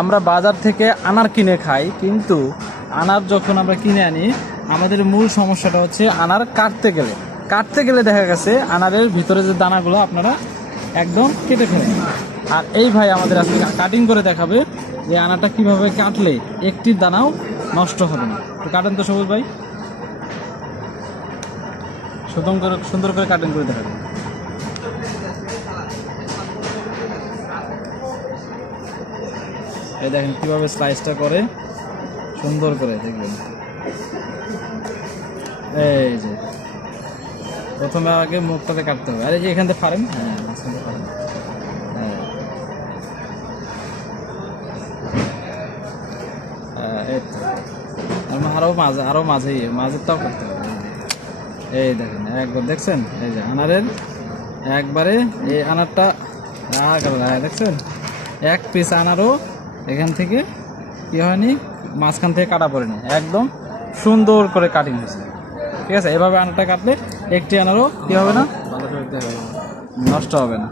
আমরা বাজার থেকে আনার কিনে খাই, কিন্তু আনার যখন আমরা কিনে আনি আমাদের মূল সমস্যাটা হচ্ছে আনার কাটতে গেলে দেখা গেছে আনারের ভিতরে যে দানাগুলো আপনারা একদম কেটে ফেলেন। আর এই ভাই আমাদের আজকে কাটিং করে দেখাবে যে আনারটা কিভাবে কাটলে একটি দানাও নষ্ট হবে না। তো কাটেন তো সবুজ ভাই, সুন্দর করে কাটিং করে দেখাবেন। এই দেখেন কিভাবে স্লাইসটা করে, সুন্দর করে দেখবেন। এই যে প্রথমে আগে মুখটাতে কাটতে হবে, আর এই যে এখান থেকে ফারেন, হ্যাঁ মাঝখানে ফারেন, হ্যাঁ এই তো। আরো মাঝেরটাও করতে হবে। এই দেখেন একবার দেখছেন, এই যে আনারের একবারে এই আনারটা দেখছেন, এক পিস আনারও এখান থেকে কি হয়নি, মাঝখান থেকে কাটা পড়েনি, একদম সুন্দর করে কাটিং হয়েছে। ঠিক আছে, এভাবে আনারটা কাটলে একটি আনারও কি হবে না, নষ্ট হবে না।